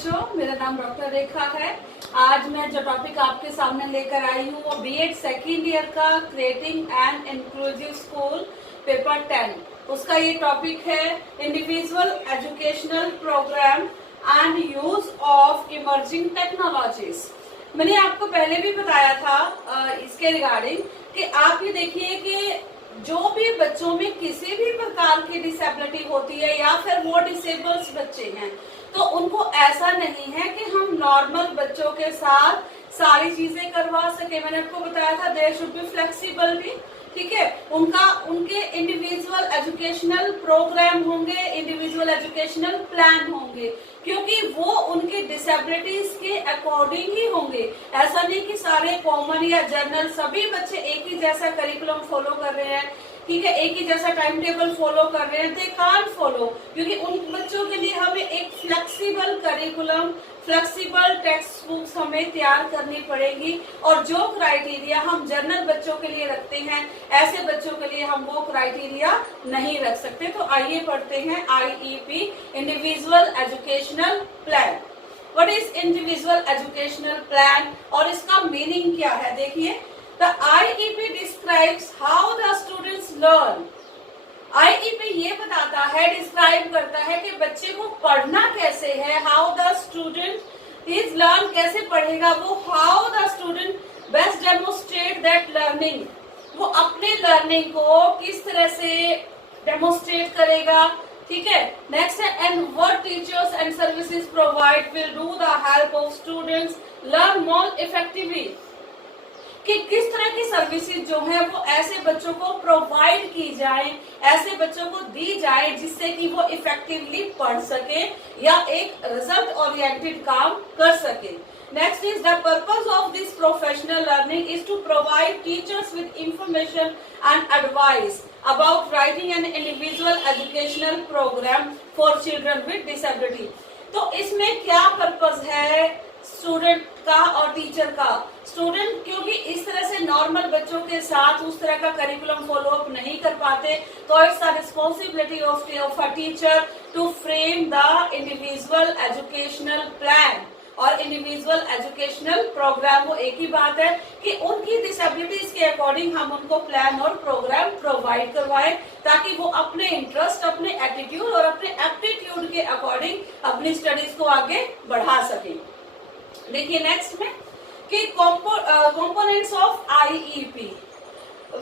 बच्चों, मेरा नाम डॉक्टर रेखा है। आज मैं जो टॉपिक आपके सामने लेकर आई हूँ वो बीएड सेकेंड ईयर का creating an inclusive school paper 10 उसका ये टॉपिक है individual educational programme and use of emerging technologies. मैंने आपको पहले भी बताया था इसके रिगार्डिंग कि आप ये देखिए कि जो भी बच्चों में किसी भी प्रकार की डिसेबिलिटी होती है या फिर वो डिसेबल्स बच्चे हैं तो उनको ऐसा नहीं है कि हम नॉर्मल बच्चों के साथ सारी चीजें करवा सके। मैंने आपको बताया था देयर शुड बी फ्लेक्सिबल भी, ठीक है। उनके इंडिविजुअल एजुकेशनल प्रोग्राम होंगे, इंडिविजुअल एजुकेशनल प्लान होंगे, क्योंकि वो उनके डिसेबिलिटीज के अकॉर्डिंग ही होंगे। ऐसा नहीं कि सारे कॉमन या जनरल सभी बच्चे एक ही जैसा करिकुलम फॉलो कर रहे हैं, ठीक है, एक ही जैसा टाइम टेबल फॉलो कर रहे हैं। दे कांट फॉलो, क्योंकि उन बच्चों के लिए हमें एक flexible curriculum, flexible text books हमें तैयार करनी पड़ेगी। और जो क्राइटेरिया हम जनरल बच्चों के लिए रखते हैं ऐसे बच्चों के लिए हम वो क्राइटेरिया नहीं रख सकते। तो आइए पढ़ते हैं IEP, individual educational plan. What is individual educational plan और इसका मीनिंग क्या है? देखिए, The IEP describes how the students learn. IEP ये बताता है, डिस्क्राइब करता है कि बच्चे को पढ़ना कैसे है, how the student is learn, कैसे पढ़ेगा वो, how the student best demonstrate that learning, वो अपने लर्निंग को किस तरह से डेमोन्स्ट्रेट करेगा, ठीक है। नेक्स्ट है and what teachers and services provide will do the help of students learn more effectively, कि किस तरह की सर्विसेज जो है वो ऐसे बच्चों को प्रोवाइड की जाए, ऐसे बच्चों को दी जाए जिससे कि वो इफेक्टिवली पढ़ सके या एक रिजल्ट ओरिएंटेड काम कर सके। Next is the purpose of this professional learning is to provide teachers with information and advice about writing an individual educational programme for children with disability. तो इसमें क्या पर्पस है स्टूडेंट का और टीचर का? स्टूडेंट क्योंकि इस तरह से नॉर्मल बच्चों के साथ उस तरह का करिकुलम फॉलो अप नहीं कर पाते, तो it's the responsibility of a teacher to frame the individual educational plan और इंडिविजुअल एजुकेशनल प्रोग्राम। वो एक ही बात है कि उनकी डिसेबिलिटीज के अकॉर्डिंग हम उनको प्लान और प्रोग्राम प्रोवाइड करवाएं ताकि वो अपने इंटरेस्ट, अपने एटीट्यूड और अपने एप्टीट्यूड के अकॉर्डिंग अपनी स्टडीज को आगे बढ़ा सकें। देखिए नेक्स्ट में कि components of IEP,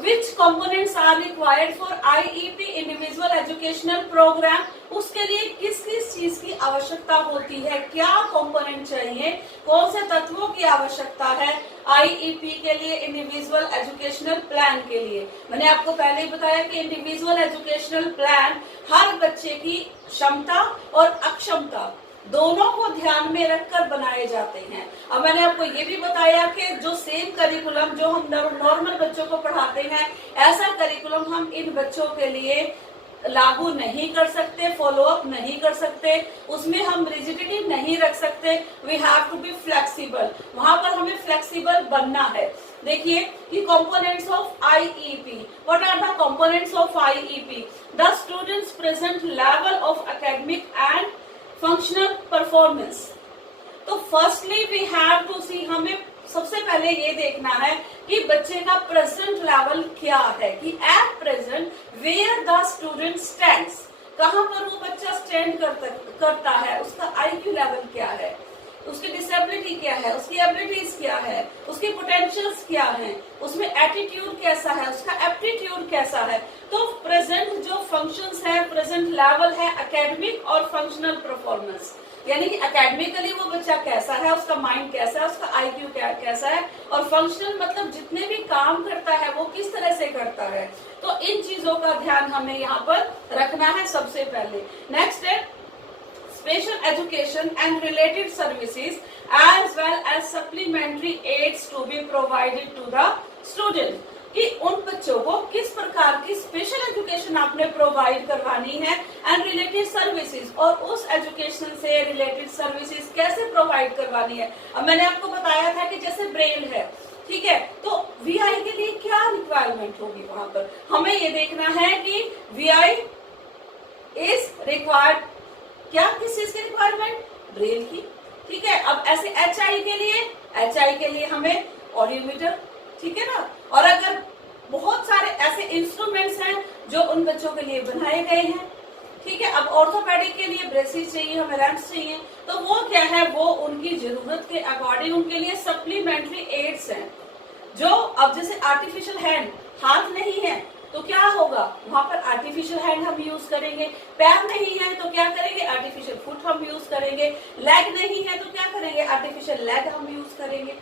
which components are required for IEP individual educational programme, उसके लिए किस किस चीज की आवश्यकता होती है, क्या कंपोनेंट चाहिए, कौन से तत्वों की आवश्यकता है IEP के लिए, इंडिविजुअल एजुकेशनल प्लान के लिए। मैंने आपको पहले ही बताया कि इंडिविजुअल एजुकेशनल प्लान हर बच्चे की क्षमता और अक्षमता दोनों को ध्यान में रखकर बनाए जाते हैं। अब मैंने आपको ये भी बताया कि जो सेम करिकुलम जो हम नॉर्मल बच्चों को पढ़ाते हैं ऐसा करिकुलम हम इन बच्चों के लिए लागू नहीं कर सकते, फॉलो अप नहीं कर सकते, उसमें हम रिजिडिटी नहीं रख सकते। We have to be flexible, वहां पर हमें फ्लेक्सिबल बनना है। देखिए कि components of IEP, what are the components of IEP? The students present level of academic and functional performance. तो firstly we have to see, हमें सबसे पहले ये देखना है कि बच्चे का प्रेजेंट लेवल क्या है, कि at present where the student stands, कहाँ पर वो बच्चा स्टैंड करता है, उसका आईक्यू लेवल क्या है, उसकी डिसेबिलिटी क्या है, उसकी एबिलिटीज क्या है, उसके पोटेंशियल्स क्या हैं, उसमें एटीट्यूड कैसा है, उसका एप्टीट्यूड कैसा है। तो प्रेजेंट जो फंक्शंस है, प्रेजेंट लेवल है एकेडमिक और फंक्शनल परफॉर्मेंस, यानी कि एकेडमिकली वो बच्चा कैसा है, उसका माइंड कैसा है, उसका आईक्यू कैसा है, और फंक्शनल मतलब जितने भी काम करता है वो किस तरह से करता है। तो इन चीजों का ध्यान हमें यहाँ पर रखना है सबसे पहले। नेक्स्ट है special education and related services as well as supplementary aids to be provided to the student, कि उन बच्चों को किस प्रकार की स्पेशल एजुकेशन आपने प्रोवाइड करवानी है एंड रिलेटेड सर्विसेज, और उस एजुकेशन से रिलेटेड सर्विसेज कैसे प्रोवाइड करवानी है। अब मैंने आपको बताया था कि जैसे ब्रेल है, ठीक है, तो VI के लिए क्या रिक्वायरमेंट होगी, वहां पर हमें ये देखना है कि VI इज रिक्वायर्ड, क्या किस चीज की रिक्वायरमेंट, ब्रेल की, ठीक है। अब ऐसे HI के लिए हमें ऑडियोमीटर, ठीक है ना। और अगर बहुत सारे ऐसे इंस्ट्रूमेंट्स हैं जो उन बच्चों के लिए बनाए गए हैं, ठीक है। अब ऑर्थोपेडिक के लिए ब्रेसेस चाहिए, हमें रैम्प्स चाहिए, तो वो क्या है, वो उनकी जरूरत के अकॉर्डिंग उनके लिए सप्लीमेंट्री एड्स हैं। जो अब जैसे आर्टिफिशियल हैंड, हाथ नहीं है तो क्या होगा, वहां पर आर्टिफिशियल हैंड हम यूज करेंगे। पैर नहीं है तो क्या करेंगे, आर्टिफिशियल फुट हम यूज करेंगे। लेग नहीं है तो क्या करेंगे, आर्टिफिशियल लेग हम यूज करेंगे,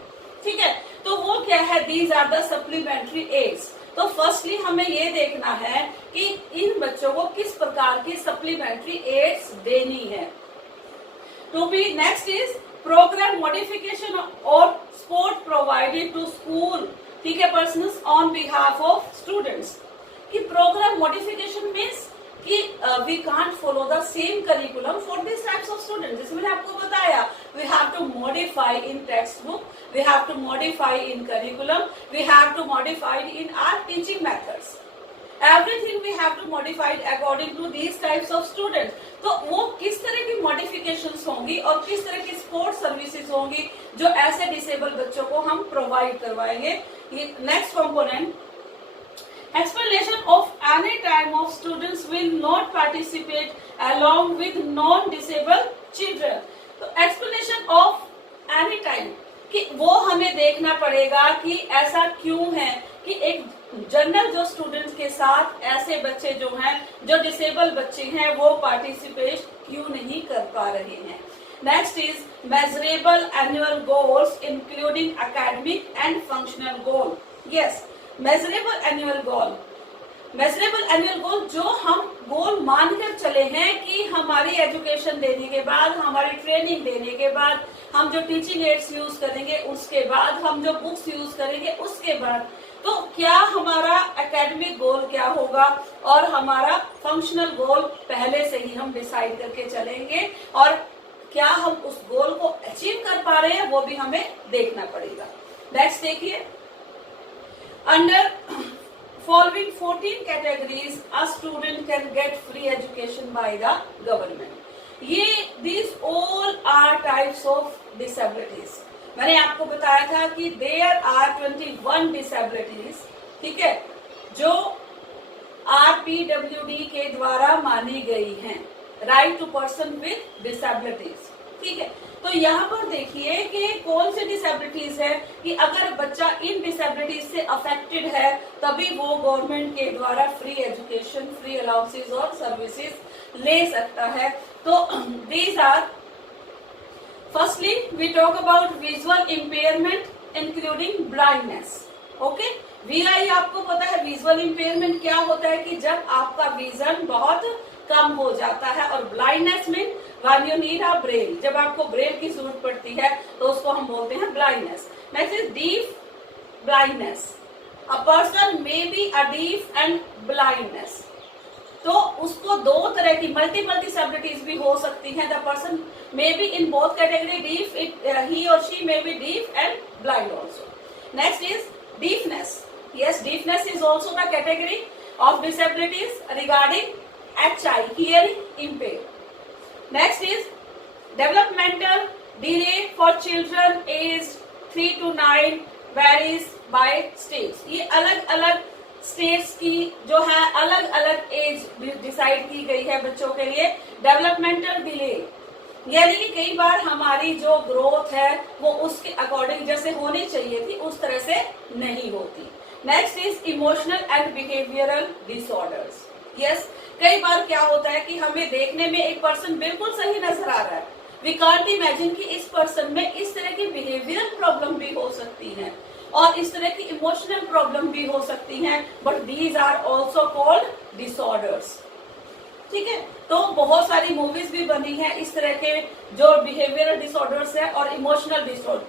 ठीक है। तो वो क्या है, these are the supplementary aids. तो फर्स्टली हमें ये देखना है कि इन बच्चों को किस प्रकार की सप्लीमेंट्री एड्स देनी है। To be next is programme modification और सपोर्ट प्रोवाइडेड टू स्कूल, ठीक है, persons on behalf of students. कि प्रोग्राम मॉडिफिकेशन मीन्स कि we can't follow the same curriculum for this types of student. जैसे मैंने आपको बताया, we have to modify in text book, we have to modify in curriculum, we have to modify in our teaching methods, everything we have to modified according to these types of students. तो वो किस तरह की modifications होंगी और किस तरह की सपोर्ट सर्विसेज होंगी जो ऐसे डिसेबल बच्चों को हम प्रोवाइड करवाएंगे। ये next component, explanation of any time of students will not participate along with non-disabled children। तो explanation of any time कि वो हमें देखना पड़ेगा कि ऐसा क्यों है कि एक जनरल जो स्टूडेंट्स के साथ ऐसे बच्चे जो हैं, जो डिसेबल बच्चे हैं, वो पार्टिसिपेट क्यों नहीं कर पा रहे हैं। Next is measurable annual goals including academic and functional goal. Yes, measurable annual goal, measurable annual goal जो हम गोल मानकर चले हैं कि हमारी एजुकेशन देने के बाद, हमारी ट्रेनिंग देने के बाद, हम जो टीचिंग एड्स यूज करेंगे उसके बाद, हम जो बुक्स यूज करेंगे उसके बाद, तो क्या हमारा एकेडमिक गोल क्या होगा और हमारा फंक्शनल गोल पहले से ही हम डिसाइड करके चलेंगे, और क्या हम उस गोल को अचीव कर पा रहे हैं वो भी हमें देखना पड़ेगा। नेक्स्ट देखिए, under following 14 categories a student can get free education by the government। ये these all are types of disabilities। मैंने आपको बताया था कि there are 21 disabilities, ठीक है, जो RPWD के द्वारा मानी गई हैं, right to person with disabilities, ठीक है। तो यहाँ पर देखिए कि कौन सी डिसेबिलिटीज है कि अगर बच्चा इन डिसेबिलिटीज से अफेक्टेड है तभी वो गवर्नमेंट के द्वारा फ्री एजुकेशन, फ्री अलाउंसेस और सर्विसेज ले सकता है। तो these are, firstly we talk about visual impairment including blindness. Okay, VI आपको पता है विजुअल इम्पेयरमेंट क्या होता है कि जब आपका विजन बहुत कम हो जाता है, और blindness mean when you need a Braille, जब आपको ब्रेल की जरूरत पड़ती है तो उसको हम बोलते हैं blindness. Next is deaf blindness, a person may be a deaf and blindness. तो उसको दो तरह की मल्टीपल डिसेबिलिटीज भी हो सकती हैं। The person may be in both category, deaf, he और she may be deaf and blind also. Next is deafness. Yes, deafness is also the category of disabilities regarding HI, hearing impaired. Next is developmental delay for children aged 3 to 9 varies by states। ये अलग अलग states की जो है अलग अलग as decide की गई है बच्चों के लिए। डेवलपमेंटल डिले यानी कि कई बार हमारी जो ग्रोथ है वो उसके अकॉर्डिंग जैसे होनी चाहिए थी उस तरह से नहीं होती। Next is emotional and behavioural disorders. Yes, कई बार क्या होता है कि हमें देखने में एक पर्सन बिल्कुल सही नजर आ रहा है, वी कांट इमेजिन कि इस पर्सन में इस तरह की बिहेवियरल प्रॉब्लम भी हो सकती है और इस तरह की इमोशनल प्रॉब्लम भी हो सकती हैं, but these are also called disorders. ठीक है, तो बहुत सारी मूवीज भी बनी है इस तरह के जो बिहेवियरल डिसऑर्डर्स है और इमोशनल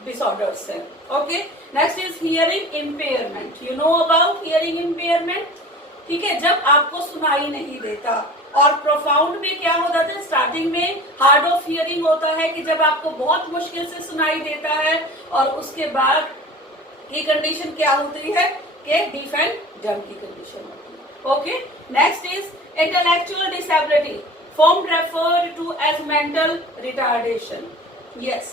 डिसऑर्डर्स है। Okay, next is hearing impairment. You know about hearing impairment. ठीक है, जब आपको सुनाई नहीं देता, और प्रोफाउंड में क्या हो जाता है, स्टार्टिंग में हार्ड ऑफ हियरिंग होता है कि जब आपको बहुत मुश्किल से सुनाई देता है, और उसके बाद की कंडीशन क्या होती है कि डीफ एंड डम की कंडीशन होती है। Okay, next is intellectual disability, form referred to as mental retardation. Yes,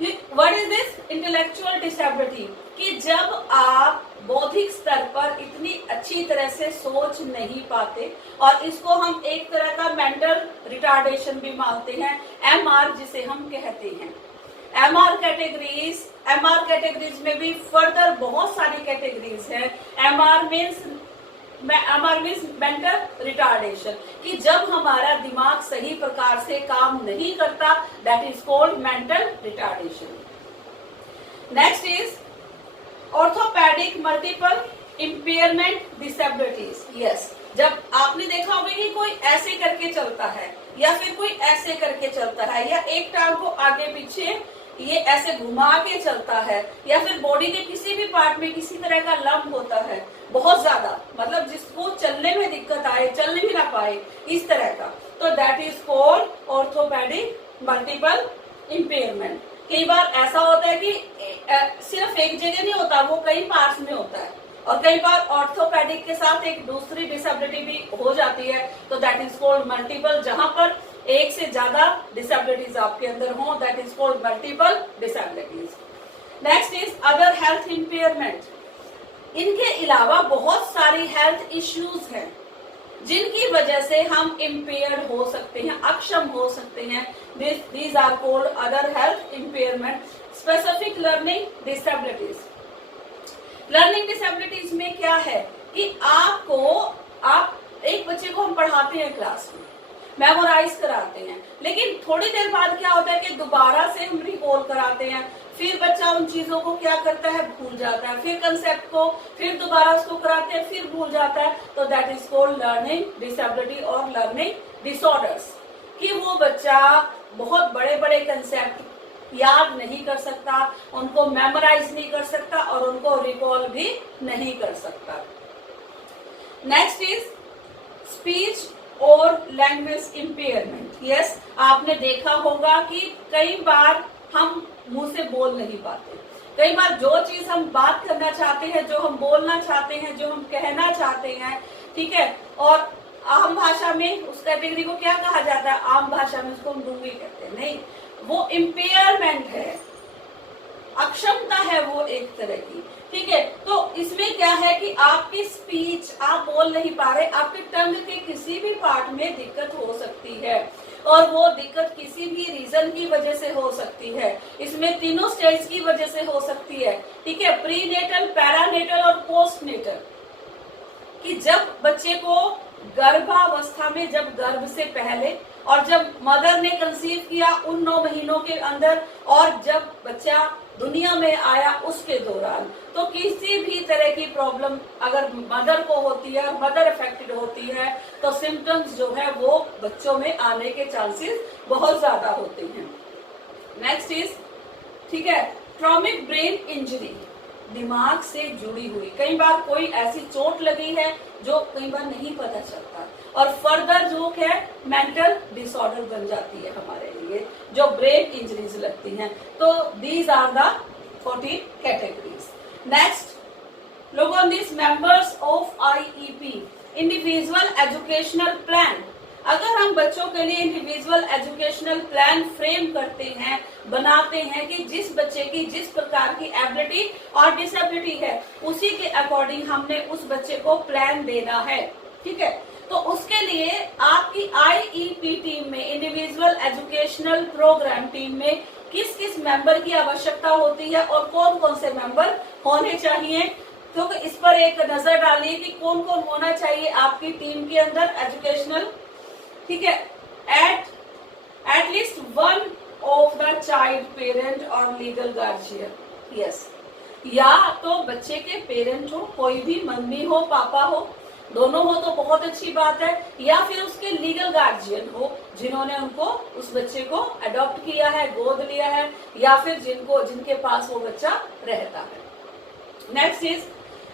what is this intellectual disability? कि जब आप बौद्धिक स्तर पर इतनी अच्छी तरह से सोच नहीं पाते, और इसको हम एक तरह का मेंटल रिटार्डेशन भी मानते हैं, MR जिसे हम कहते हैं। MR कैटेगरीज में भी फर्दर बहुत सारी कैटेगरीज हैं। MR मीन्स मेंटल रिटार्डेशन, कि जब हमारा दिमाग सही प्रकार से काम नहीं करता, that is called mental retardation. Next is orthopaedic multiple impairment disabilities. Yes, जब आपने देखा होगा कि कोई ऐसे करके चलता है या फिर कोई ऐसे करके चलता है, या एक टांग को आगे पीछे ये ऐसे घुमा के चलता है, या फिर बॉडी के किसी भी पार्ट में किसी तरह का लंप होता है बहुत ज्यादा, मतलब जिसको चलने में दिक्कत आए, चलने भी ना पाए, इस तरह का, तो that is called orthopaedic multiple impairment. कई बार ऐसा होता है कि सिर्फ एक जगह नहीं होता, वो कई पार्ट्स में होता है, और कई बार ऑर्थोपेडिक के साथ एक दूसरी डिसेबिलिटी भी हो जाती है, तो दैट इज कॉल्ड मल्टीपल। जहां पर एक से ज्यादा डिसेबिलिटीज आपके अंदर हो, that is called multiple disabilities. Next is other health impairment. इनके अलावा बहुत सारी हेल्थ इश्यूज हैं जिनकी वजह से हम इम्पेयर्ड हो सकते हैं, अक्षम हो सकते हैं। These are called other health impairment. Specific learning disabilities. Learning disabilities में क्या है कि आप एक बच्चे को हम पढ़ाते हैं क्लास में, मेमोराइज कराते हैं, लेकिन थोड़ी देर बाद क्या होता है कि दोबारा से हम रिकॉल कराते हैं, फिर बच्चा उन चीजों को क्या करता है, भूल जाता है, फिर कंसेप्ट को फिर दोबारा उसको कराते हैं, फिर भूल जाता है, तो that is called learning disability और लर्निंग डिसऑर्डर्स। कि वो बच्चा बहुत बड़े बड़े कंसेप्ट याद नहीं कर सकता, उनको मेमोराइज नहीं कर सकता, और उनको रिकॉल भी नहीं कर सकता। नेक्स्ट इज स्पीच और लैंग्वेज इम्पेयरमेंट। यस, आपने देखा होगा कि कई बार हम मुंह से बोल नहीं पाते, कई बार जो चीज हम बात करना चाहते हैं, जो हम बोलना चाहते हैं, जो हम कहना चाहते हैं, ठीक है, और आम भाषा में उस कैटेगरी को क्या कहा जाता है, आम भाषा में उसको हम गूंगी कहते हैं, नहीं, वो इम्पेयरमेंट है, अक्षमता है वो एक तरह की, ठीक है। तो इसमें क्या है कि आपकी स्पीच, आप बोल नहीं पा रहे, आपके टंग के किसी भी पार्ट में दिक्कत हो सकती है, और वो दिक्कत किसी भी रीजन की वजह से हो सकती है। इसमें तीनों स्टेज की वजह से हो सकती है, ठीक है, प्रीनेटल, पैरानेटल और पोस्टनेटल। कि जब बच्चे को गर्भावस्था में, जब गर्भ से पहले, और जब मदर ने कंसीव किया उन 9 महीनों के अंदर, और जब बच्चा दुनिया में आया उसके दौरान, तो किसी भी तरह की प्रॉब्लम अगर मदर को होती है और मदर अफेक्टेड होती है, तो सिम्टम्स जो है वो बच्चों में आने के चांसेस बहुत ज्यादा होते हैं। नेक्स्ट इज, ठीक है, ट्रॉमिक ब्रेन इंजरी, दिमाग से जुड़ी हुई, कई बार कोई ऐसी चोट लगी है जो कई बार नहीं पता चलता, और फर्दर जो है मेंटल डिसऑर्डर बन जाती है हमारे लिए, जो ब्रेन इंजरीज लगती हैं। तो these are the 14 categories. Next, look on these members of IEP, individual educational plan. अगर हम बच्चों के लिए इंडिविजुअल एजुकेशनल प्लान फ्रेम करते हैं, बनाते हैं, कि जिस बच्चे की जिस प्रकार की एबिलिटी और डिसेबिलिटी है, उसी के अकॉर्डिंग हमने उस बच्चे को प्लान देना है, ठीक है। तो उसके लिए आपकी IEP टीम में, इंडिविजुअल एजुकेशनल प्रोग्राम टीम में किस किस मेंबर की आवश्यकता होती है और कौन कौन से मेंबर होने चाहिए, तो इस पर एक नजर डालिए कि कौन कौन होना चाहिए आपकी टीम के अंदर एजुकेशनल, ठीक है। At least one of the child parent और लीगल गार्जियन। यस, या तो बच्चे के पेरेंट हो, कोई भी मम्मी हो, पापा हो, दोनों हो तो बहुत अच्छी बात है, या फिर उसके लीगल गार्जियन हो जिन्होंने उनको, उस बच्चे को अडॉप्ट किया है, गोद लिया है, या फिर जिनके पास वो बच्चा रहता है। Next is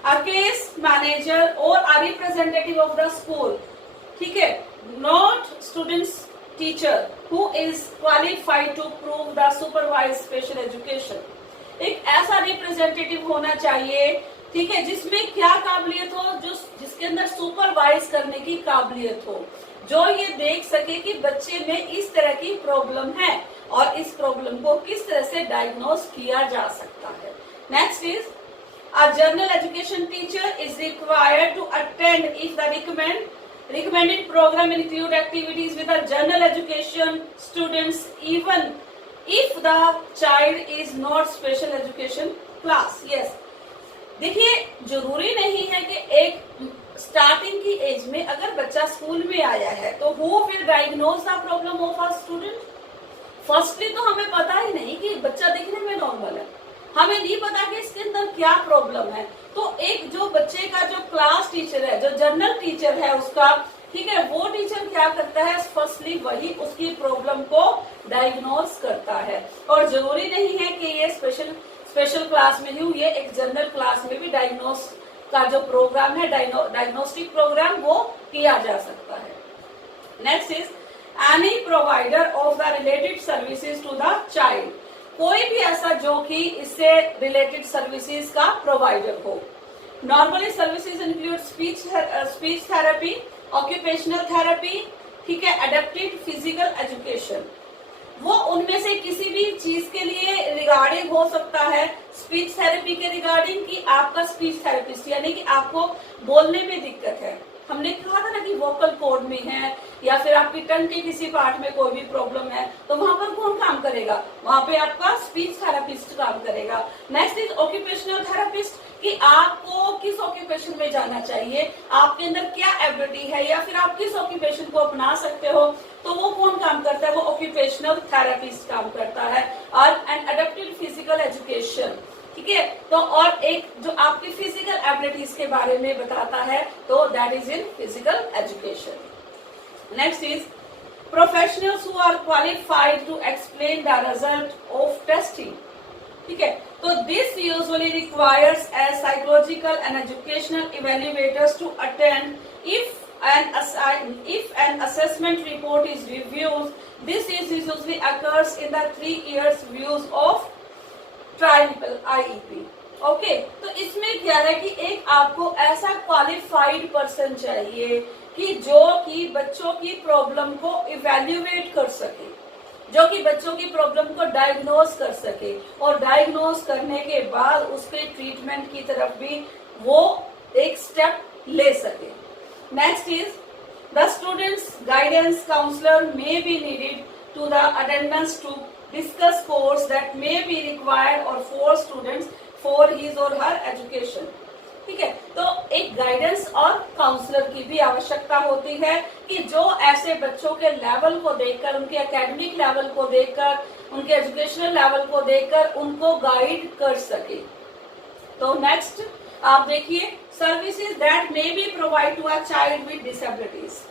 a case manager और a representative of the school, ठीक है, not students teacher who is qualified to prove the supervise special education. एक ऐसा रिप्रेजेंटेटिव होना चाहिए, ठीक है, जिसमें क्या काबिलियत हो, जिसके अंदर सुपरवाइज करने की काबिलियत हो, जो ये देख सके कि बच्चे में इस तरह की प्रॉब्लम है, और इस प्रॉब्लम को किस तरह से डायग्नोज किया जा सकता है। Next is a general education teacher is required to attend if the recommended program include activities with the general education students even if the child is not special education class। yes, देखिए जरूरी नहीं है कि एक starting की as में अगर बच्चा स्कूल में आया है तो वो फिर diagnose the problem of a student. Firstly तो हमें पता ही नहीं कि बच्चा दिखने में नॉर्मल है, हमें नहीं पता कि इसके अंदर क्या प्रॉब्लम है। तो एक जो बच्चे का जो क्लास टीचर है, जो जनरल टीचर है उसका, ठीक है, वो टीचर क्या करता है, फर्स्टली वही उसकी प्रॉब्लम को डायग्नोज करता है। और जरूरी नहीं है कि ये स्पेशल क्लास में ही, ये एक जनरल क्लास में भी डायग्नोज का जो प्रोग्राम है, डायग्नोस्टिक प्रोग्राम, वो किया जा सकता है। Next is any provider of the related services to the child, कोई भी ऐसा जो कि इससे रिलेटेड सर्विसेज का प्रोवाइडर हो। Normally services include speech therapy, occupational therapy, ठीक है, एडेप्टेड फिजिकल एजुकेशन। वो उनमें से किसी भी चीज के लिए रिगार्डिंग हो सकता है। स्पीच थेरेपी के रिगार्डिंग कि आपका स्पीच थेरेपिस्ट, यानी कि आपको बोलने में दिक्कत है, हमने कहा था ना कि वोकल कॉर्ड में है या फिर आपकी टंग के किसी पार्ट में कोई भी प्रॉब्लम है, तो वहां पर कौन काम करेगा, वहां पे आपका स्पीच थेरेपिस्ट काम करेगा। नेक्स्ट इज ऑक्यूपेशनल थेरेपिस्ट कि आपको किस ऑक्यूपेशन में जाना चाहिए, आपके अंदर क्या एबिलिटी है या फिर आप किस ऑक्यूपेशन को अपना सकते हो, तो वो कौन काम करता है, वो ऑक्यूपेशनल थेरेपिस्ट काम करता है। और एंड एडेप्टेड फिजिकल एजुकेशन, ठीक है, तो और एक जो आपकी फिजिकल एबिलिटीज के बारे में बताता है, तो that is in physical education. Next is professionals who are qualified to explain the result of testing, ठीक है, तो this usually requires as psychological and educational evaluators to attend if an assessment report is reviewed, this is usually occurs in the 3 years views of ट्राइपल IEP। Okay, तो इसमें क्या है कि एक आपको ऐसा क्वालिफाइड पर्सन चाहिए कि जो कि बच्चों की प्रॉब्लम को इवेल्युएट कर सके, जो कि बच्चों की प्रॉब्लम को डायग्नोज कर सके और डायग्नोज करने के बाद उसके ट्रीटमेंट की तरफ भी वो एक स्टेप ले सके। Next is the students guidance counsellor may be needed to the attendance to discuss course that may be required or for students for his or her education, ठीक है, तो एक गाइडेंस और काउंसलर की भी आवश्यकता होती है कि जो ऐसे बच्चों के लेवल को देखकर, उनके एकेडमिक लेवल को देखकर, उनके एजुकेशनल लेवल को देखकर उनको गाइड कर सके। तो नेक्स्ट आप देखिए services that may be provide to a child with disabilities.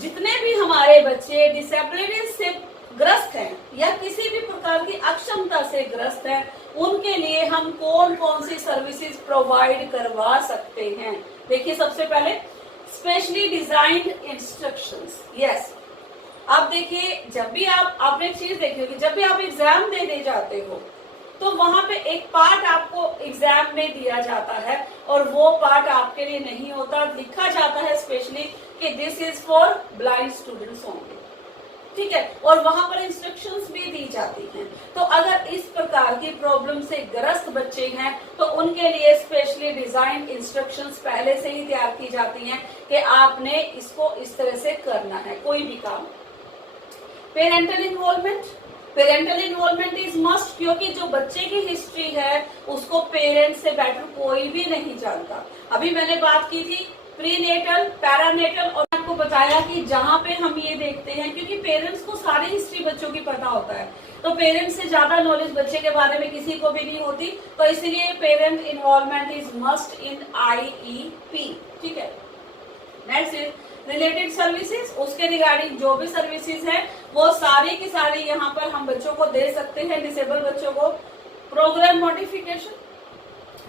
जितने भी हमारे बच्चे डिसेबिलिटीज से ग्रस्त हैं या किसी भी प्रकार की अक्षमता से ग्रस्त हैं, उनके लिए हम कौन कौन सी सर्विसेज प्रोवाइड करवा सकते हैं। देखिए सबसे पहले स्पेशली डिजाइन्ड इंस्ट्रक्शंस। यस, आप देखिए जब भी आपने एक चीज देखी होगी, जब भी आप एग्जाम देने जाते हो तो वहां पे एक पार्ट आपको एग्जाम में दिया जाता है और वो पार्ट आपके लिए नहीं होता, लिखा जाता है स्पेशली कि this is for blind students only, ठीक है, और वहां पर इंस्ट्रक्शंस भी दी जाती हैं। तो अगर इस प्रकार की प्रॉब्लम से ग्रस्त बच्चे हैं तो उनके लिए स्पेशली डिजाइन इंस्ट्रक्शंस पहले से ही तैयार की जाती हैं कि आपने इसको इस तरह से करना है कोई भी काम। पेरेंटल इन्वॉल्वमेंट इज मस्ट, क्योंकि जो बच्चे की हिस्ट्री है उसको पेरेंट्स से बेटर कोई भी नहीं जानता। अभी मैंने बात की थी प्रीनेटल, पैरानेटल, और आपको बताया कि जहाँ पे हम ये देखते हैं, क्योंकि पेरेंट्स को सारी हिस्ट्री बच्चों की पता होता है, तो पेरेंट्स से ज्यादा नॉलेज बच्चे के बारे में किसी को भी नहीं होती, तो इसलिए parent involvement is must in IEP, ठीक है। नेक्स्ट इज रिलेटेड सर्विसेज, उसके रिगार्डिंग जो भी सर्विसेज है वो सारी की सारी यहाँ पर हम बच्चों को दे सकते हैं, डिसेबल बच्चों को। प्रोग्राम मॉडिफिकेशन,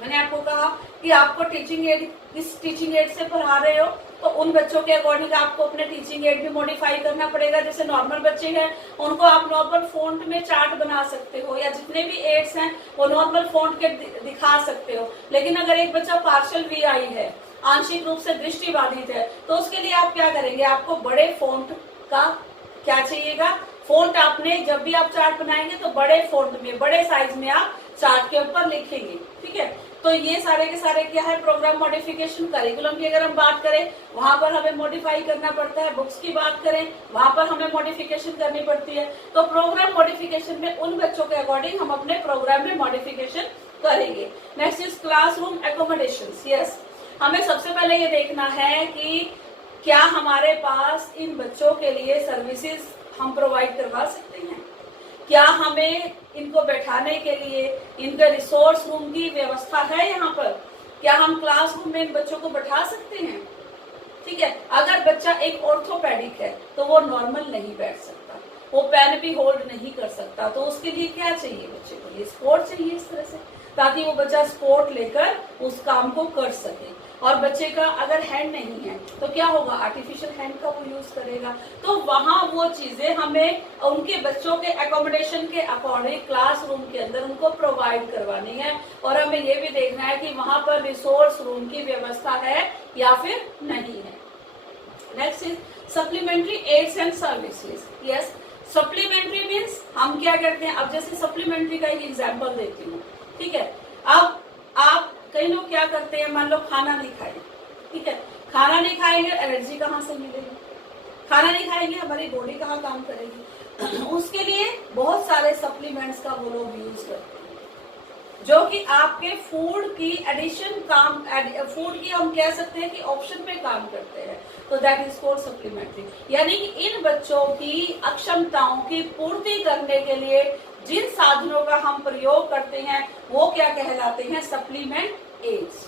मैंने आपको कहा कि आपको टीचिंग एड, किस टीचिंग एड से पढ़ा रहे हो तो उन बच्चों के अकॉर्डिंग आपको अपने टीचिंग एड भी मॉडिफाई करना पड़ेगा। जैसे नॉर्मल बच्चे हैं उनको आप नॉर्मल फॉन्ट में चार्ट बना सकते हो, या जितने भी एड्स हैं वो नॉर्मल फॉन्ट के दिखा सकते हो। लेकिन अगर एक बच्चा पार्शियल VI है, आंशिक रूप से दृष्टिबाधित है, तो उसके लिए आप क्या करेंगे, आपको बड़े फॉन्ट का क्या चाहिएगा, फोंट आपने जब भी आप चार्ट बनाएंगे तो बड़े फोंट में, बड़े साइज में आप चार्ट के ऊपर लिखेंगे, ठीक है। तो ये सारे के सारे क्या है, प्रोग्राम मॉडिफिकेशन। करिकुलम की अगर हम बात करें, वहां पर हमें मॉडिफाई करना पड़ता है। बुक्स की बात करें, वहां पर हमें मॉडिफिकेशन करनी पड़ती है। तो प्रोग्राम मॉडिफिकेशन में उन बच्चों के अकॉर्डिंग हम अपने प्रोग्राम में मॉडिफिकेशन करेंगे। Next is classroom accommodation. Yes, हमें सबसे पहले ये देखना है कि क्या हमारे पास इन बच्चों के लिए सर्विसेज हम प्रोवाइड करवा सकते हैं, क्या हमें इनको बैठाने के लिए इनका रिसोर्स रूम की व्यवस्था है यहाँ पर, क्या हम क्लासरूम में इन बच्चों को बैठा सकते हैं, ठीक है। अगर बच्चा एक ऑर्थोपेडिक है तो वो नॉर्मल नहीं बैठ सकता, वो पेन भी होल्ड नहीं कर सकता, तो उसके लिए क्या चाहिए, बच्चे को ये सपोर्ट चाहिए इस तरह से, ताकि वो बच्चा सपोर्ट लेकर उस काम को कर सके। और बच्चे का अगर हैंड नहीं है तो क्या होगा, आर्टिफिशियल हैंड का वो यूज करेगा। तो वहां वो चीजें हमें उनके बच्चों के एकोमोडेशन के अकॉर्डिंग क्लासरूम के अंदर उनको प्रोवाइड करवानी है। और हमें ये भी देखना है कि वहां पर रिसोर्स रूम की व्यवस्था है या फिर नहीं है। Next is supplementary aids and services. Yes, supplementary means हम क्या करते हैं, अब जैसे सप्लीमेंट्री का एक एग्जाम्पल देती हूँ, ठीक है। अब आप कई लोग क्या करते हैं, मान लो खाना नहीं खाए, ठीक है, खाना नहीं खाएंगे, एनर्जी कहाँ से मिलेगी, खाना नहीं खाएंगे, हमारी बॉडी कहाँ काम करेगी। उसके लिए बहुत सारे सप्लीमेंट्स का वो लोग यूज करते हैं, जो कि आपके फूड की एडिशन काम, फूड की हम कह सकते हैं कि ऑप्शन पे काम करते हैं। तो दैट इज कॉल्ड सप्लीमेंट्री। यानी कि इन बच्चों की अक्षमताओं की पूर्ति करने के लिए जिन साधनों का हम प्रयोग करते हैं वो क्या कहलाते हैं, सप्लीमेंट एड्स।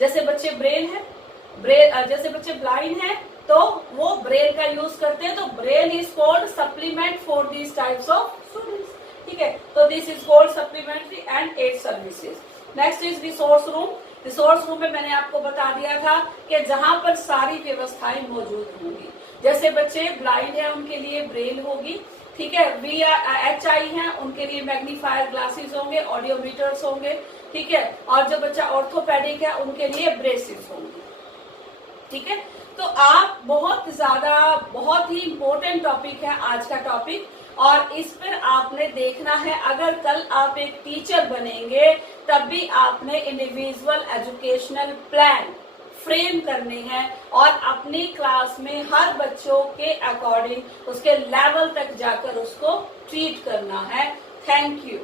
जैसे बच्चे ब्रेन है, जैसे बच्चे ब्लाइंड है तो वो ब्रेन का यूज करते हैं, तो brain is called supplement for this types of students, ठीक है। तो this is called supplementary and aid services. Next is resource room. Resource room में मैंने आपको बता दिया था कि जहां पर सारी व्यवस्थाएं मौजूद होंगी। जैसे बच्चे ब्लाइंड है उनके लिए ब्रेल होगी, ठीक है। VHI है उनके लिए मैग्नीफायर ग्लासेस होंगे, ऑडियोमीटर्स होंगे, ठीक है। और जो बच्चा ऑर्थोपेडिक है उनके लिए ब्रेसेस होंगे, ठीक है। तो आप बहुत ही इंपॉर्टेंट टॉपिक है आज का टॉपिक, और इस पर आपने देखना है। अगर कल आप एक टीचर बनेंगे तब भी आपने इंडिविजुअल एजुकेशनल प्लान फ्रेम करने हैं और अपनी क्लास में हर बच्चों के अकॉर्डिंग उसके लेवल तक जाकर उसको ट्रीट करना है। Thank you.